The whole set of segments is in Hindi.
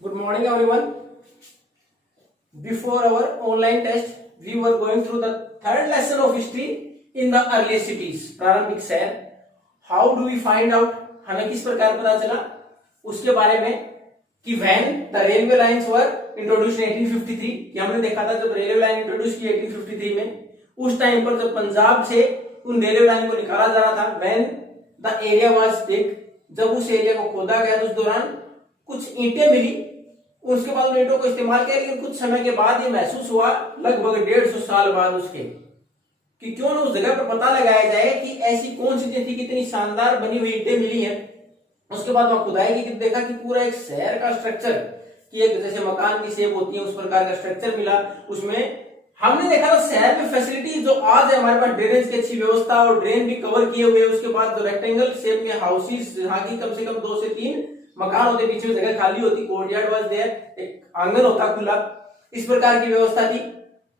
Good morning, everyone. Before our online test, we were going through the third lesson of history in the earliest cities. प्रारंभिक शहर. How do we find out? हमें किस प्रकार पता चला उसके बारे में कि when the railway lines were introduced in 1853, कि हमने देखा था जब रेलवे लाइन इंट्रोड्यूस की 1853 में, उस टाइम पर जब पंजाब से उन रेलवे लाइन को निकाला जा रहा था, when the area was dig, जब उस एरिया को खोदा गया तो उस दौरान कुछ ईंटें मिली. उसके बाद उन ईंटों को इस्तेमाल किया, लेकिन कुछ समय के बाद ये महसूस हुआ, लगभग 150 साल बाद उसके, कि क्यों ना उस जगह पर पता लगाया जाए कि ऐसी कौन सी चीज थी, कितनी शानदार बनी हुई ईंटें मिली हैं. उसके बाद वहां खुदाई की, देखा कि पूरा एक शहर का स्ट्रक्चर, कि एक जैसे मकान की शेप होती है उस प्रकार का स्ट्रक्चर मिला. उसमें हमने देखा था शहर में फैसिलिटी जो आज है हमारे पास, ड्रेनेज की अच्छी व्यवस्था और ड्रेन भी कवर किए हुए. उसके बाद जो रेक्टेंगल शेप में हाउसेस, जहां की कम से कम 2 से 3 मकान होते, बीच में जगह खाली होती, कोर्टयार्ड वाज देयर, एक आंगन होता खुला, इस प्रकार की व्यवस्था थी.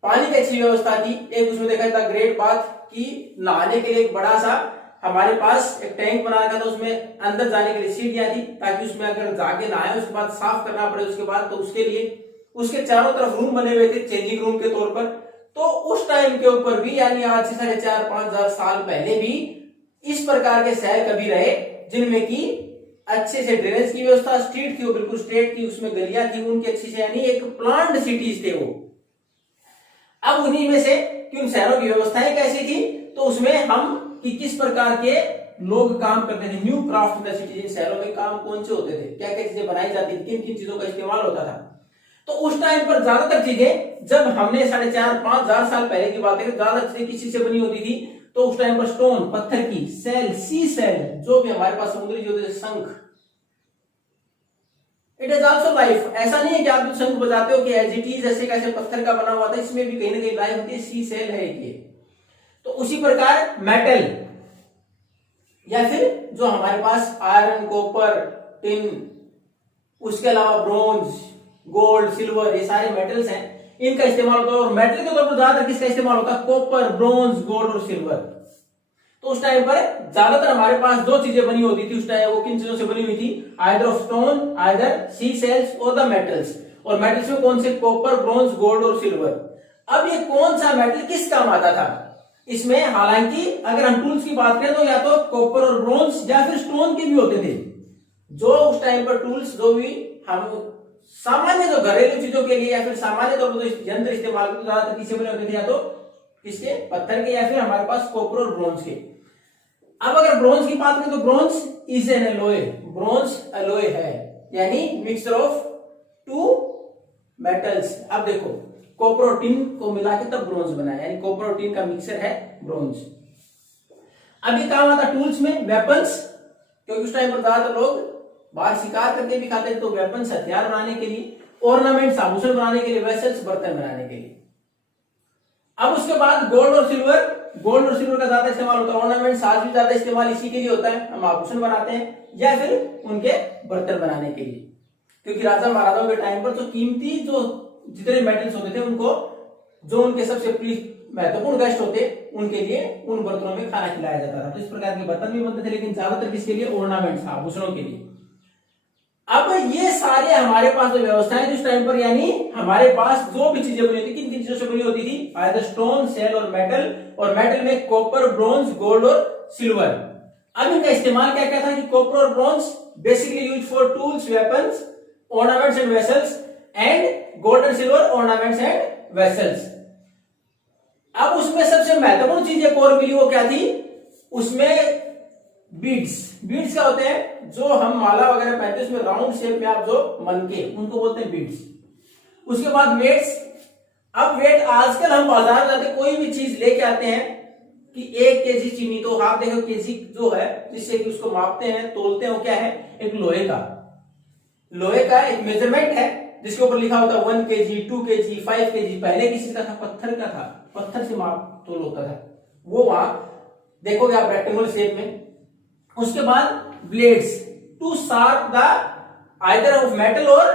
पानी की अच्छी व्यवस्था थी. एक उसमें देखा था ग्रेट बाथ, की नहाने के लिए एक बड़ा सा हमारे पास एक टैंक बना रखा था, उसमें अंदर जाने के लिए सीढ़ियां थी, ताकि उसमें अगर जाके नहाए उसके बाद साफ करना पड़े उसके बाद, तो उसके लिए उसके चारों तरफ रूम बने हुए थे चेंजिंग रूम के तौर पर. तो उस टाइम के ऊपर भी, यानी आज से 4,500 साल पहले भी इस प्रकार के शहर कभी रहे, जिनमें की अच्छे से ड्रेनेज की व्यवस्था, स्ट्रीट थी वो बिल्कुल स्ट्रेट थी, उसमें गलियां थी उनकी अच्छी से, यानी एक प्लान्ड सिटीज थे वो. अब उन्हीं में से कि उन शहरों की व्यवस्थाएं कैसी थी, तो उसमें हम कि किस प्रकार के लोग काम करते थे, new craft in the cities, इन शहरों में काम कौन से होते थे, क्या क्या चीजें बनाई जाती थी, किन किन चीजों का इस्तेमाल होता था. तो उस टाइम पर ज्यादातर चीजें, जब हमने 4,500 साल पहले की बात करें, ज्यादा चीजें किस चीज से बनी होती थी, तो उस टाइम पर स्टोन, पत्थर की, सेल, सी सेल, जो भी हमारे पास समुद्री जो शंख, इट इज ऑल्सो लाइफ. ऐसा नहीं है कि आप जो शंख बजाते हो कि एज इट इज ऐसे कैसे पत्थर का बना हुआ था, इसमें भी कहीं ना कहीं लाइफ होती है, सी सेल है ये. तो उसी प्रकार मेटल, या फिर जो हमारे पास आयरन, कॉपर, टिन, उसके अलावा ब्रोंज, गोल्ड, सिल्वर, ये सारे मेटल्स हैं, इनका इस्तेमाल होता है. और मेटल के तौर पर ज्यादातर किसका इस्तेमाल होता है, कॉपर, ब्रोंज, गोल्ड और सिल्वर. तो उस टाइम पर ज्यादातर हमारे पास 2 चीजें बनी होती थी उस टाइम. वो किन चीजों से बनी हुई थी, either of stone, either seashells और द मेटल्स. और मेटल्स में कौन से, कॉपर, ब्रोंज, गोल्ड और सिल्वर. अब ये कौन सा मेटल किस काम आता था इसमें, हालांकि अगर हम टूल्स की बात करें तो या तो कॉपर और ब्रोंज या फिर स्टोन के भी होते थे. जो उस टाइम पर टूल्स जो भी हम सामान्य जो घरेलू चीजों के लिए या फिर सामान्य तौर पर जो यंत्र इस्तेमाल करते ज्यादातर किससे बने होते थे, या तो किसके, पत्थर के, या फिर हमारे पास कॉपर और ब्रोंज के. अब अगर ब्रोंज की बात करें तो bronze is an alloy, bronze alloy है, यानी मिक्सचर ऑफ 2 मेटल्स. अब देखो कॉपर और टिन को मिला के तब ब्रोंज बना है, यानी कॉपर और टिन का मिक्सचर है ब्रोंज. अब ये काम आता टूल्स में, वेपन्स, क्योंकि उस टाइम पर ज्यादातर लोग बाहर शिकार करके भी खाते थे, तो वेपन्स, हथियार बनाने के लिए, ऑर्नामेंट्स, आभूषण बनाने के लिए, वेसल्स, बर्तन बनाने के लिए. अब उसके बाद गोल्ड और सिल्वर, गोल्ड और सिल्वर का ज्यादा इस्तेमाल होता है. ऑर्नामेंट्स आज भी ज्यादा इस्तेमाल इसी के लिए होता है, हम आभूषण बनाते हैं या फिर उनके बर्तन बनाने के लिए. क्योंकि राजा महाराजाओं के टाइम पर जो कीमती जो जितने मेटल्स होते थे, उनको जो उनके सबसे महत्वपूर्ण गेस्ट होते उनके लिए उन बर्तनों में खाना खिलाया जाता था. तो इस प्रकार के बर्तन भी बनते थे, लेकिन ज्यादातर किसके लिए, ऑर्नामेंट्स, आभूषणों के लिए. अब ये सारे हमारे पास जो व्यवस्थाएं जिस टाइम पर, यानी हमारे पास जो भी चीजें बनी होती, किन किन चीजों से बनी होती थी, आइदर स्टोन, सेल और मेटल. और मेटल में कॉपर, ब्रोंज, गोल्ड और सिल्वर. अब इनका इस्तेमाल क्या क्या था कि कॉपर और bronze basically use for tools, weapons, ornaments and vessels, and gold and silver ornaments and vessels. अब उसमें सबसे महत्वपूर्ण चीज एक और मिली, वो क्या थी, उसमें बीड्स. बीड्स क्या होते हैं, जो हम माला वगैरह पहनते हैं, उसमें राउंड शेप में आप जो मनके, उनको बोलते हैं बीड्स. उसके बाद वेट्स. अब वेट आजकल हम बाजार जाते कोई भी चीज लेके आते हैं कि 1 केजी चीनी, तो आप देखो केजी जो है जिससे कि उसको मापते हैं, तोलते हैं, वो क्या है, एक लोहे का एक मेजरमेंट है, जिसके ऊपर लिखा होता है 1 केजी, 2 केजी, 5 केजी. पहले किसी का था, पत्थर का था, पत्थर से माप तोल होता था, वो वहां देखोगे आप रेक्टेंगुलर शेप में. उसके बाद blades, to sharp the either of metal और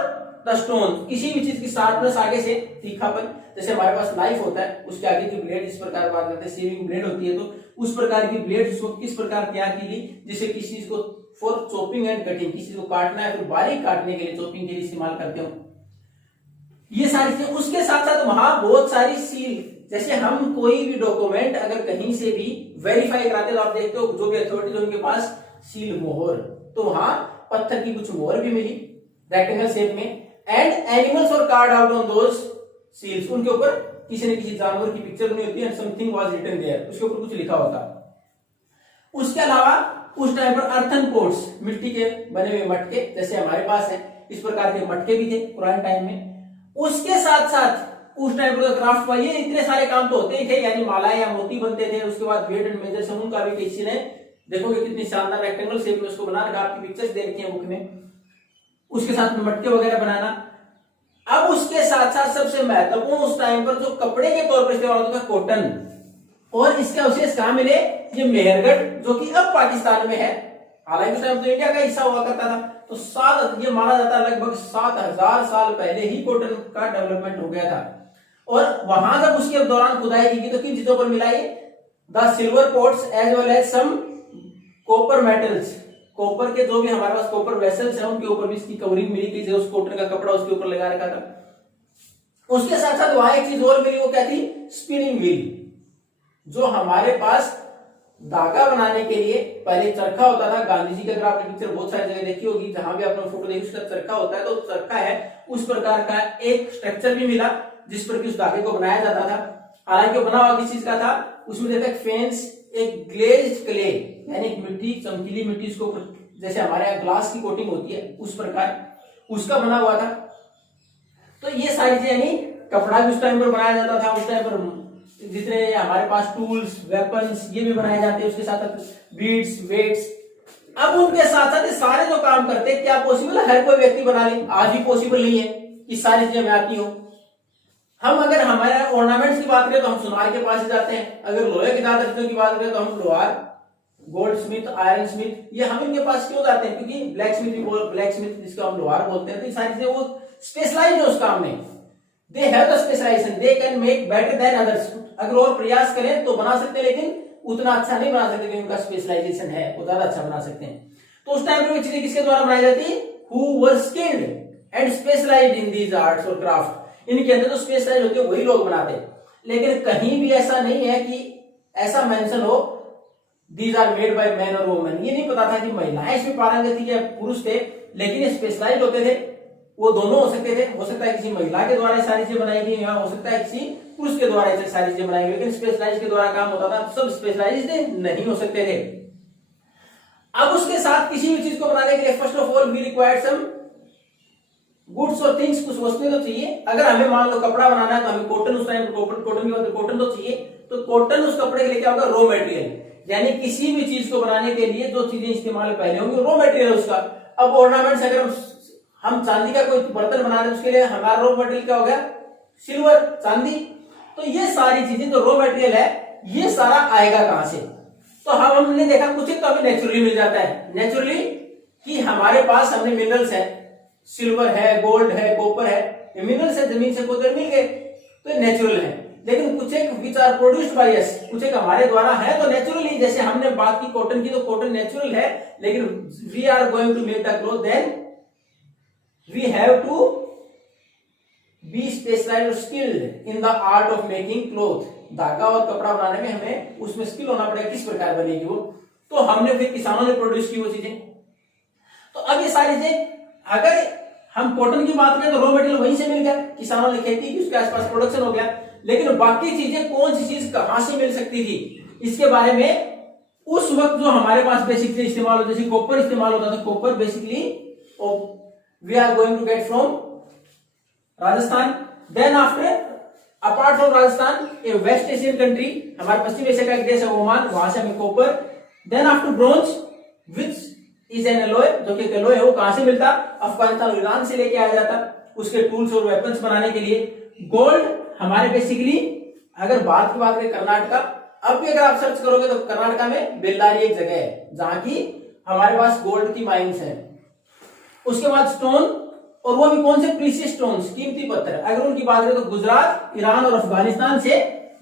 द स्टोन, किसी भी चीज की शार्पनेस, आगे से तीखापन. जैसे हमारे पास नाइफ होता है, उसके आगे की ब्लेड इस प्रकार बात करते हैं, शेविंग ब्लेड होती है, तो उस प्रकार की ब्लेड उस वक्त किस प्रकार तैयार की गई, जिससे किसी चीज को फॉर चॉपिंग एंड कटिंग, किसी को काटना है फिर बारीक काटने के लिए चॉपिंग के लिए इस्तेमाल करते हो, ये सारी चीजें। उसके साथ साथ वहां बहुत सारी सील, जैसे हम कोई भी डॉक्यूमेंट अगर कहीं से भी वेरीफाई कराते हैं तो आप देखते हो जो भी अथॉरिटीज उनके पास सील मोहर, तो वहां पत्थर की कुछ मोहर भी मिली रेक्टेंगल शेप में, एंड एनिमल्स और carved out on those seals, उनके ऊपर किसी न किसी जानवर की पिक्चर बनी होती है, समथिंग वाज रिटन देयर, उसके ऊपर कुछ लिखा होता। उसके अलावा उस टाइम पर अर्थन पोट्स, मिट्टी के बने हुए मटके जैसे हमारे पास है, इस प्रकार के मटके भी थे पुराने टाइम में। उसके साथ साथ उस टाइम पर क्राफ्ट वाले इतने सारे काम तो होते ही थे, यानी मालाएं या मोती बनते थे। उसके बाद वेट एंड मेजर समूह का भी किसी ने, देखोगे कितनी शानदार रेक्टेंगल शेप में उसको बना रखा, आपकी पिक्चर्स दे रखी है बुक में। उसके साथ में मटके वगैरह बनाना। अब उसके साथ साथ सबसे महत्वपूर्ण उस टाइम पर जो कपड़े के तौर पर इस्तेमाल होता था कॉटन, और इसके अवशेष कहां मिले, ये मेहरगढ़ जो कि अब पाकिस्तान में है, हालांकि उस टाइम तो इंडिया का हिस्सा हुआ करता था। तो ये माना जाता है लगभग 7000 साल पहले ही कॉटन का डेवलपमेंट हो गया था। और वहां जब उसके दौरान खुदाई की तो किन चीजों पर मिला ये, the silver pots as well as some copper metals, copper के जो भी हमारे पास कॉपर वेसल्स हैं उनके ऊपर भी इसकी कवरिंग मिली थी, जो उस कॉटन का कपड़ा उसके ऊपर लगा रखा था। उसके साथ साथ वहां एक चीज और मिली, वो क्या थी, स्पिनिंग व्हील, जो हमारे पास धागा बनाने के लिए पहले चरखा होता था। गांधी जी का अगर आपने पिक्चर बहुत सारी जगह देखी होगी, जहां भी आपने फोटो देखी उसका चरखा होता है, तो चरखा है उस प्रकार का एक स्ट्रक्चर भी मिला जिस पर कि उस धागे को बनाया जाता था। हालांकि वो बना हुआ किस चीज का था, उसमें देखा एक फेंस, एक ग्लेज्ड क्ले, यानी एक मिट्टी, चमकीली मिट्टी, उसको जैसे हमारे यहाँ ग्लास की कोटिंग होती है उस प्रकार उसका बना हुआ था। तो ये सारी चीजें, यानी कपड़ा भी उस टाइम पर बनाया जाता था। उस टाइम पर जितने हमारे पास टूल्स, वेपन्स, ये भी बनाए जाते हैं। उसके साथ बीड्स, वेट्स। अब उनके साथ साथ सारे जो काम करते हैं, क्या पॉसिबल है हर कोई व्यक्ति बना ले? आज भी पॉसिबल नहीं है कि सारी चीजें आती हो। हम अगर हमारे ऑर्नामेंट्स की बात करें तो हम सुनार के पास ही जाते हैं, अगर लोहे की ज्यादा चीजों की बात करें तो हम लोहार, गोल्ड स्मिथ, आयरन स्मिथ, ये हम इनके पास क्यों जाते हैं? क्योंकि ब्लैक स्मिथ जिसको हम लोहार बोलते हैं, तो ये सारी चीजें वो स्पेशलाइज है उस काम में, they have the specialization, they can make better than others. अगर और प्रयास करें तो बना सकते हैं, लेकिन उतना अच्छा नहीं बना सकते, क्योंकि उनका स्पेशलाइजेशन है, वो ज्यादा अच्छा बना सकते हैं। तो उस टाइम पर चीजें किसके द्वारा बनाई जाती? Who were skilled and specialized in these arts और क्राफ्ट, इनके अंदर जो स्पेशलाइज होते हैं वही लोग बनाते हैं। लेकिन कहीं भी ऐसा नहीं है कि ऐसा मेंशन हो these are made by man और वुमेन, ये नहीं पता था कि महिलाएं इसमें पारंगत थी या पुरुष थे, लेकिन ये स्पेशलाइज होते थे। वो दोनों हो सकते थे, हो सकता है किसी महिला के द्वारा सारी चीजें बनाई गई, हो सकता है किसी पुरुष के द्वारा सारी चीजें बनाई गई, लेकिन स्पेशलाइज के द्वारा काम होता था। सब स्पेशलाइज्ड नहीं हो सकते थे। अब उसके साथ किसी भी चीज को बनाने के लिए first of all we required some goods और थिंग्स, कुछ वस्तुएं तो चाहिए। अगर हमें मान लो कपड़ा बनाना है तो हमें कॉटन, उस टाइम कॉटन की बात, कॉटन तो चाहिए। तो कॉटन उस कपड़े के लिए क्या होगा? रॉ मटेरियल, यानी किसी भी चीज को बनाने के लिए जो चीजें इस्तेमाल पहले होंगी रॉ मटेरियल उसका। अब ऑर्नामेंट्स, अगर हम चांदी का कोई बर्तन बना रहे हैं उसके लिए हमारा रॉ मटेरियल क्या हो गया? सिल्वर, चांदी। तो ये सारी चीजें जो रॉ मटेरियल है, ये सारा आएगा कहां से? तो हमने देखा कुछ तो हमें नेचुरली मिल जाता है। नेचुरली कि हमारे पास हमने मिनरल्स है, सिल्वर है, गोल्ड है, कॉपर है, ये मिनरल्स है, जमीन से खोदकर मिल गए, तो ये नेचुरल है। लेकिन कुछ एक which are produced by us, कुछ एक हमारे द्वारा है तो नेचुरली, जैसे हमने बात की कॉटन की, तो कॉटन नेचुरल है, लेकिन we are going to make the cloth, then we have to be specialised और skilled in the art of making cloth. धागा और कपड़ा बनाने में हमें उसमें स्किल होना पड़ेगा, किस प्रकार बनेगी वो। तो हमने फिर किसानों ने प्रोड्यूस की वो चीजें। तो अब ये सारी चीजें, अगर हम कॉटन की बात करें तो रॉ मटेरियल वहीं से मिल गया, किसानों ने खेती की, उसके आसपास प्रोडक्शन हो गया। लेकिन बाकी चीजें कौन सी चीज कहां से मिल सकती थी, इसके बारे में उस वक्त जो हमारे पास बेसिकली इस्तेमाल होता, जैसे कॉपर इस्तेमाल होता था, copper basically we are going to get from Rajasthan. Then after apart from Rajasthan a West Asian country, हमारे पश्चिम एशिया का एक देश है ओमान, वहां से हमें copper. Then after bronze which is an alloy, जो कि एलॉय है, वो कहां से मिलता? अफगानिस्तान और ईरान से लेके आया जाता उसके टूल्स और वेपन्स बनाने के लिए। गोल्ड हमारे बेसिकली, अगर बात की बात करें कर्नाटका, अब भी अगर आप सर्च करोगे तो कर्नाटका में बेल्लारी एक जगह है जहां की हमारे पास गोल्ड की माइंस है। उसके बाद स्टोन, और वो भी कौन से? प्रीशियस स्टोन्स, कीमती पत्थर। अगर उनकी बात करें तो गुजरात, ईरान और अफगानिस्तान से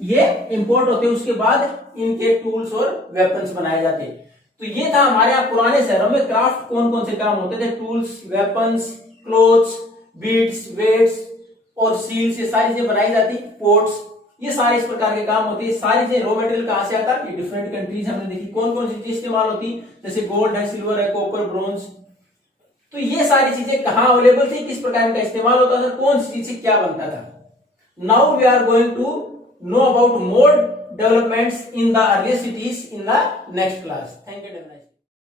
ये इंपोर्ट होते हैं। उसके बाद इनके टूल्स और वेपन्स बनाए जाते हैं। तो ये था हमारे यहाँ पुराने शहरों में क्राफ्ट कौन कौन से काम होते थे, tools, weapons, clothes, beads, weights और सील्स, ये सारी चीजें बनाई जाती, पोर्ट्स, ये सारे इस प्रकार के काम होते हैं। सारी चीजें रॉ मटेरियल कहां से आता है, डिफरेंट कंट्रीज हमने देखी कौन कौन सी चीज इस्तेमाल होती, जैसे गोल्ड है, सिल्वर है, कॉपर, ब्रोंज। तो ये सारी चीजें कहां अवेलेबल थी, किस प्रकार का इस्तेमाल होता था, कौन सी चीज से क्या बनता था। Now we are going to know about more developments in the earlier cities in the next class. Thank you.